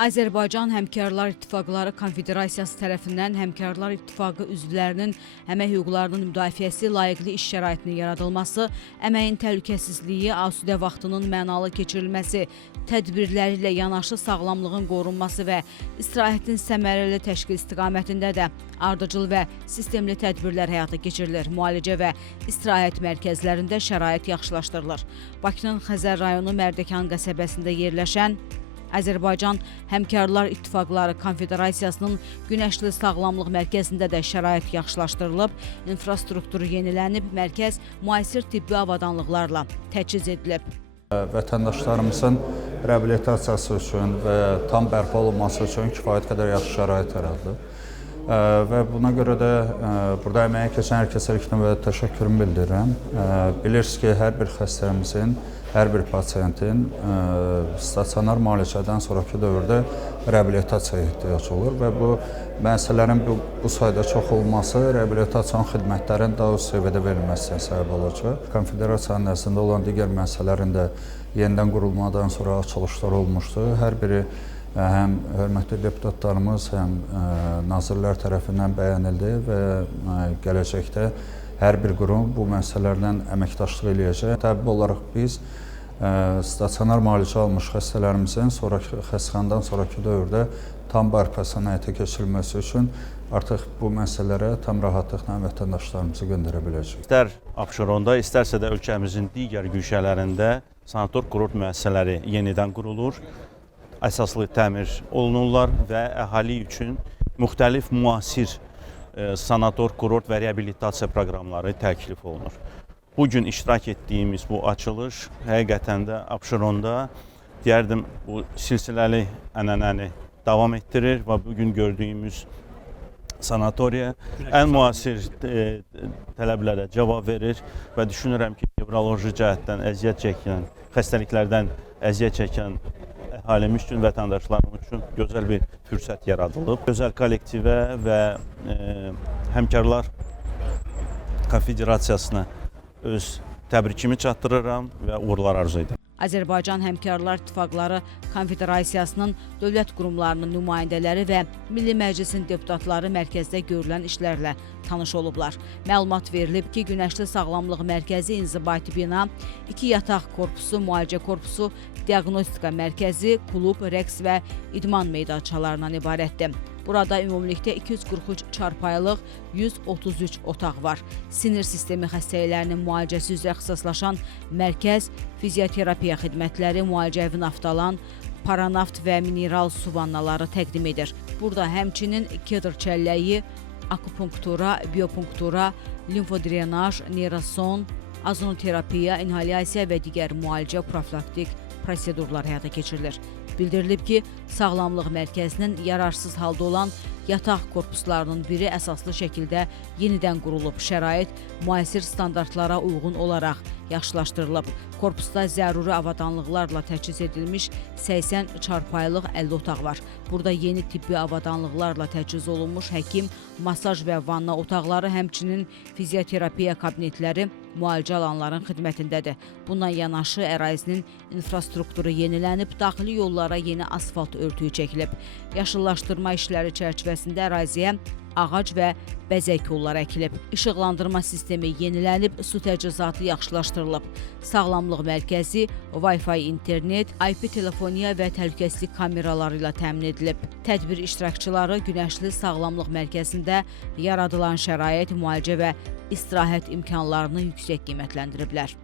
Azərbaycan Həmkarlar İttifaqları Konfederasiyası tərəfindən Həmkarlar İttifaqı üzvlərinin əmək hüquqlarının müdafiəsi, layiqli iş şəraitinin yaradılması, əməyin təhlükəsizliyi, asudə vaxtının mənalı keçirilməsi, tədbirləri ilə yanaşı sağlamlığın qorunması və istirahətin səmərəli təşkil istiqamətində də ardıcıl və sistemli tədbirlər həyata keçirilir. Müalicə və istirahət mərkəzlərində şərait yaxşılaşdırılır. Bakının Xəzər rayonu Mərdəkan qəsəbəsində yerləşən Azərbaycan Həmkarlar İttifaqları Konfederasiyasının Günəşli Sağlamlıq Mərkəzində də şərait yaxşılaşdırılıb, infrastrukturu yenilənib, mərkəz müasir tibbi avadanlıqlarla təchiz edilib. Vətəndaşlarımızın reabilitasiyası üçün və tam bərpa olunması üçün kifayət qədər yaxşı şərait yaradılıb. Və buna görə də burada əməyə keçən hər kəsə ilk növbədə təşəkkürümü bildirirəm. Bilirsiniz ki, hər bir xəstəmizin, hər bir pasiyentin stasionar müalicədən sonraki dövrdə reabilitasiyaya ehtiyac olur və bu məsələlərin bu sayda çox olması reabilitasiyanın xidmətlərin daha üst səviyyədə verilməsinə səbəb olacaq. Konfederasiyanın nəzdində olan digər məsələlərin də yenidən qurulmadan sonra açılışlar olmuşdu. Hər biri həm hörmətli deputatlarımız, həm nazirlər tərəfindən bəyənildi və gələcəkdə hər bir qurum bu məsələlərlə əməkdaşlıq eləyəcək. Təbii olaraq biz stasionar müalicə almış xəstələrimizin xəstəxanadan sonraki dövrdə tam bərpasının həyata keçirilməsi üçün artıq bu məsələlərə tam rahatlıqla vətəndaşlarımızı göndərə biləcək. İstər Abşeronda, istərsə də ölkəmizin digər güşələrində sanator kurort müəssisələri yenidən qurulur, əsaslı təmir olunurlar və əhali üçün müxtəlif müasir sanator kurort və reabilitasiya proqramları təklif olunur. Bugün iştirak etdiyimiz bu açılış həqiqətən də Abşeronda deyərdim bu silsiləli ənənəni davam etdirir və bugün gördüyümüz sanatoriya ən müasir tələblərə cavab verir və düşünürəm ki, nevroloji cəhətdən əziyyət çəkən, xəstəliklərdən əziyyət çəkən əhalimiz üçün, vətəndaşlarımız üçün gözəl bir fürsət yaradılıb. Gözəl kollektivə və Həmkarlar Konfederasiyasına öz təbrikimi çatdırıram və uğurlar arzu edirəm. Azərbaycan Həmkarlar İttifaqları Konfederasiyasının dövlət qurumlarının nümayəndələri və Milli Məclisin deputatları mərkəzdə görülən işlərlə tanış olublar. Məlumat verilib ki, Günəşli Sağlamlıq Mərkəzi inzibati bina, 2 yataq korpusu, müalicə korpusu, diaqnostika mərkəzi, klub, rəqs və idman meydançalarından ibarətdir. Burada ümumilikdə 243 çarpayılıq 133 otaq var. Sinir sistemi xəstəliklərinin müalicəsi üzrə ixtisaslaşan mərkəz fizioterapiya xidmətləri, müalicəvi naftalan, paranaft və mineral su vannaları təqdim edir. Burada həmçinin kedr çəlləyi, akupunktura, biopunktura, limfodrenaj, neyroson, azonoterapiya, inhalyasiya və digər müalicə profilaktik prosedurlar həyata keçirilir. Bildirilib ki, Sağlamlıq Mərkəzinin yararsız halda olan yataq korpuslarının biri əsaslı şəkildə yenidən qurulub. Şərait müasir standartlara uyğun olaraq yaxşılaşdırılıb. Korpusda zəruri avadanlıqlarla təchiz edilmiş 80 çarpayılıq 50 otaq var. Burada yeni tibbi avadanlıqlarla təchiz olunmuş həkim, masaj və vanna otaqları, həmçinin fizioterapiya kabinetləri müalicə alanların xidmətindədir. Bundan yanaşı ərazinin infrastrukturu yenilənib, daxili yollara yeni asfalt örtüyü çəkilib. Yaşıllaşdırma işləri çərçivəsində əraziyə ağac və bəzək kolları əkilib. İşıqlandırma sistemi yenilənib, su təchizatı yaxşılaşdırılıb. Sağlamlıq mərkəzi, Wi-Fi internet, IP telefoniya və təhlükəsizlik kameraları ilə təmin edilib. Tədbir iştirakçıları Günəşli Sağlamlıq Mərkəzində yaradılan şərait, müalicə və istirahət imkanlarını yüksək qiymətləndiriblər.